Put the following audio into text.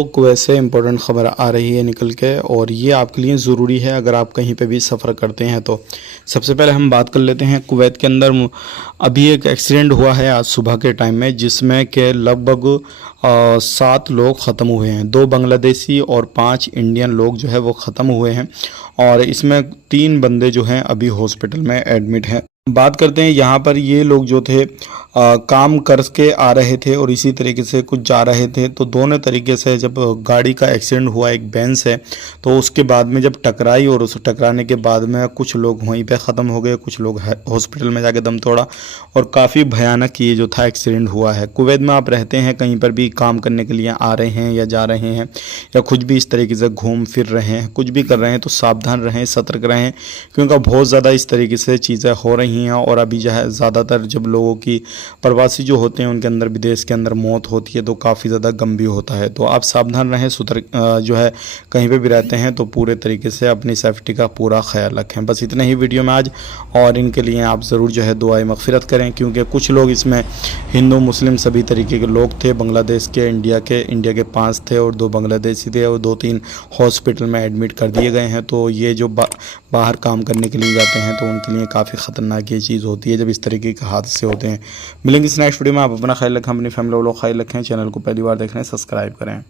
दोस्तों कुवैत से इम्पोर्टेंट ख़बर आ रही है निकल के, और ये आपके लिए ज़रूरी है अगर आप कहीं पे भी सफ़र करते हैं तो। सबसे पहले हम बात कर लेते हैं कुवैत के अंदर अभी एक एक्सीडेंट हुआ है आज सुबह के टाइम में, जिसमें के लगभग 7 लोग ख़त्म हुए हैं। 2 बांग्लादेशी और 5 इंडियन लोग जो है वो ख़त्म हुए हैं, और इसमें 3 बंदे जो हैं अभी हॉस्पिटल में एडमिट हैं। बात करते हैं यहाँ पर ये लोग जो थे काम करके आ रहे थे और इसी तरीके से कुछ जा रहे थे, तो दोनों तरीके से जब गाड़ी का एक्सीडेंट हुआ, एक बेंस है, तो उसके बाद में जब टकराई और उस टकराने के बाद में कुछ लोग वहीं पे ख़त्म हो गए, कुछ लोग हॉस्पिटल में जाके दम तोड़ा, और काफ़ी भयानक ये जो था एक्सीडेंट हुआ है। कुवैत में आप रहते हैं, कहीं पर भी काम करने के लिए आ रहे हैं या जा रहे हैं या कुछ भी इस तरीके से घूम फिर रहे हैं, कुछ भी कर रहे हैं, तो सावधान रहें, सतर्क रहें, क्योंकि बहुत ज़्यादा इस तरीके से चीज़ें हो रही हैं। और अभी जो है ज़्यादातर जब लोगों की प्रवासी जो होते हैं उनके अंदर विदेश के अंदर मौत होती है तो काफ़ी ज़्यादा गंभीर होता है। तो आप सावधान रहें, जो है कहीं पे भी रहते हैं तो पूरे तरीके से अपनी सेफ्टी का पूरा ख्याल रखें। बस इतना ही वीडियो में आज, और इनके लिए आप ज़रूर जो है दुआए मग़फ़िरत करें, क्योंकि कुछ लोग इसमें हिंदू मुस्लिम सभी तरीके के लोग थे। बांग्लादेश के, इंडिया के 5 थे और 2 बांग्लादेशी थे, और 2-3 हॉस्पिटल में एडमिट कर दिए गए हैं। तो ये जो बाहर काम करने के लिए जाते हैं तो उनके लिए काफ़ी ख़तरनाक ये चीज़ होती है जब इस तरीके के हादसे होते हैं। मिलेंगे इस नेक्स्ट वीडियो में। आप अपना ख्याल रखें, अपनी फैमिली वालों का ख्याल रखें। चैनल को पहली बार देख रहे हैं, सब्सक्राइब करें।